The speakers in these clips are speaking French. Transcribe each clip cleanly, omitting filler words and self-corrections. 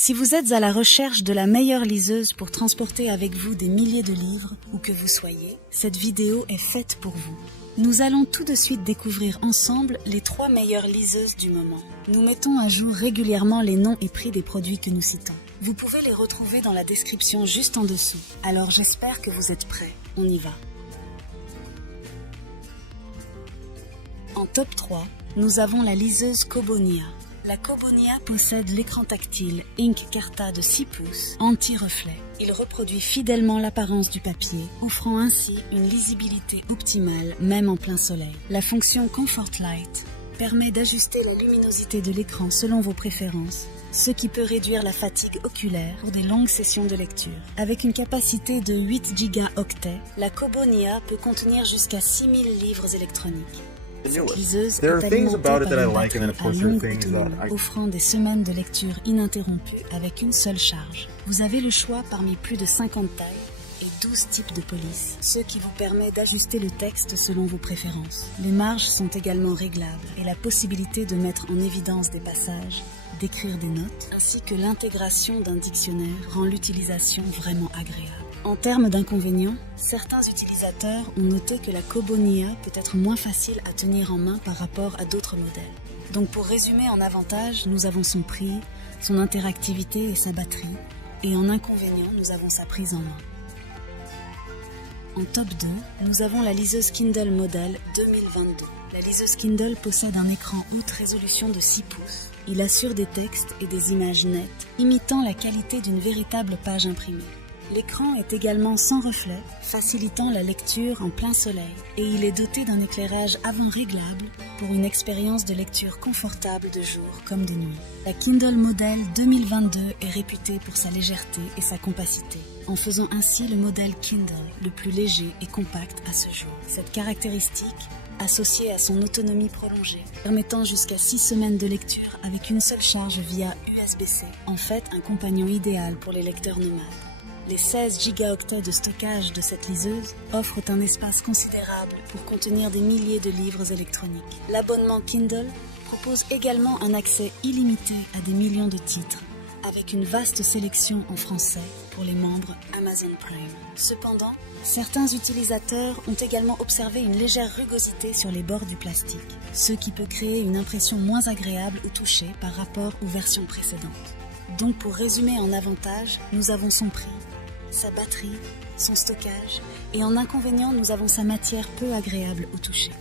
Si vous êtes à la recherche de la meilleure liseuse pour transporter avec vous des milliers de livres, où que vous soyez, cette vidéo est faite pour vous. Nous allons tout de suite découvrir ensemble les 3 meilleures liseuses du moment. Nous mettons à jour régulièrement les noms et prix des produits que nous citons. Vous pouvez les retrouver dans la description juste en dessous. Alors j'espère que vous êtes prêts. On y va. En top 3, nous avons la liseuse Kobonia. La Kobonia possède l'écran tactile Ink Carta de 6 pouces, anti-reflet. Il reproduit fidèlement l'apparence du papier, offrant ainsi une lisibilité optimale, même en plein soleil. La fonction Comfort Light permet d'ajuster la luminosité de l'écran selon vos préférences, ce qui peut réduire la fatigue oculaire pour des longues sessions de lecture. Avec une capacité de 8 gigaoctets, la Kobonia peut contenir jusqu'à 6000 livres électroniques. Cette liseuse est alimentée par une batterie à longue autonomie, offrant des semaines de lecture ininterrompues avec une seule charge. Vous avez le choix parmi plus de 50 tailles et 12 types de police, ce qui vous permet d'ajuster le texte selon vos préférences. Les marges sont également réglables et la possibilité de mettre en évidence des passages, d'écrire des notes, ainsi que l'intégration d'un dictionnaire rend l'utilisation vraiment agréable. En termes d'inconvénients, certains utilisateurs ont noté que la Kobonia peut être moins facile à tenir en main par rapport à d'autres modèles. Donc pour résumer en avantage, nous avons son prix, son interactivité et sa batterie, et en inconvénient, nous avons sa prise en main. En top 2, nous avons la liseuse Kindle Model 2022. La liseuse Kindle possède un écran haute résolution de 6 pouces. Il assure des textes et des images nettes, imitant la qualité d'une véritable page imprimée. L'écran est également sans reflet, facilitant la lecture en plein soleil, et il est doté d'un éclairage avant réglable pour une expérience de lecture confortable de jour comme de nuit. La Kindle Model 2022 est réputée pour sa légèreté et sa compacité, en faisant ainsi le modèle Kindle le plus léger et compact à ce jour. Cette caractéristique, associée à son autonomie prolongée, permettant jusqu'à 6 semaines de lecture avec une seule charge via USB-C, en fait un compagnon idéal pour les lecteurs nomades. Les 16 gigaoctets de stockage de cette liseuse offrent un espace considérable pour contenir des milliers de livres électroniques. L'abonnement Kindle propose également un accès illimité à des millions de titres, avec une vaste sélection en français pour les membres Amazon Prime. Cependant, certains utilisateurs ont également observé une légère rugosité sur les bords du plastique, ce qui peut créer une impression moins agréable au toucher par rapport aux versions précédentes. Donc pour résumer en avantage, nous avons son prix, sa batterie, son stockage, et en inconvénient, nous avons sa matière peu agréable au toucher.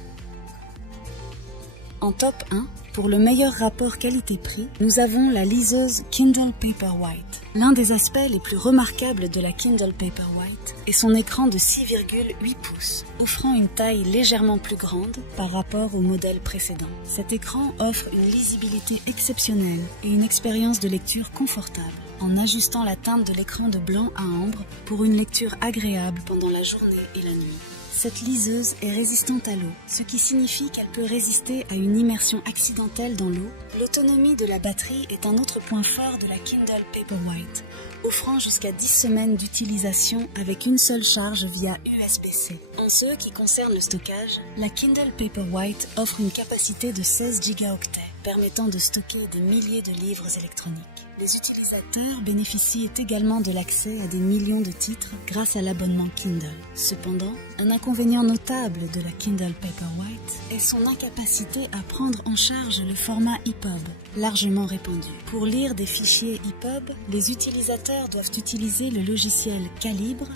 En top 1, pour le meilleur rapport qualité-prix, nous avons la liseuse Kindle Paperwhite. L'un des aspects les plus remarquables de la Kindle Paperwhite est son écran de 6,8 pouces, offrant une taille légèrement plus grande par rapport au modèle précédent. Cet écran offre une lisibilité exceptionnelle et une expérience de lecture confortable, en ajustant la teinte de l'écran de blanc à ambre pour une lecture agréable pendant la journée et la nuit. Cette liseuse est résistante à l'eau, ce qui signifie qu'elle peut résister à une immersion accidentelle dans l'eau. L'autonomie de la batterie est un autre point fort de la Kindle Paperwhite, offrant jusqu'à 10 semaines d'utilisation avec une seule charge via USB-C. En ce qui concerne le stockage, la Kindle Paperwhite offre une capacité de 16 gigaoctets, permettant de stocker des milliers de livres électroniques. Les utilisateurs bénéficient également de l'accès à des millions de titres grâce à l'abonnement Kindle. Cependant, un inconvénient notable de la Kindle Paperwhite est son incapacité à prendre en charge le format EPUB, largement répandu. Pour lire des fichiers EPUB, les utilisateurs doivent utiliser le logiciel Calibre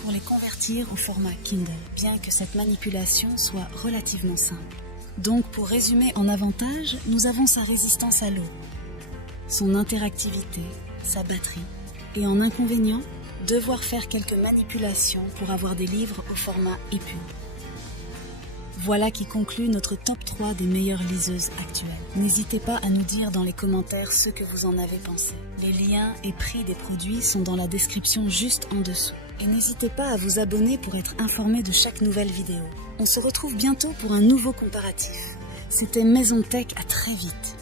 pour les convertir au format Kindle, bien que cette manipulation soit relativement simple. Donc, pour résumer en avantage, nous avons sa résistance à l'eau, son interactivité, sa batterie, et en inconvénient, devoir faire quelques manipulations pour avoir des livres au format EPUB. Voilà qui conclut notre top 3 des meilleures liseuses actuelles. N'hésitez pas à nous dire dans les commentaires ce que vous en avez pensé. Les liens et prix des produits sont dans la description juste en dessous. Et n'hésitez pas à vous abonner pour être informé de chaque nouvelle vidéo. On se retrouve bientôt pour un nouveau comparatif. C'était Maison Tech, à très vite.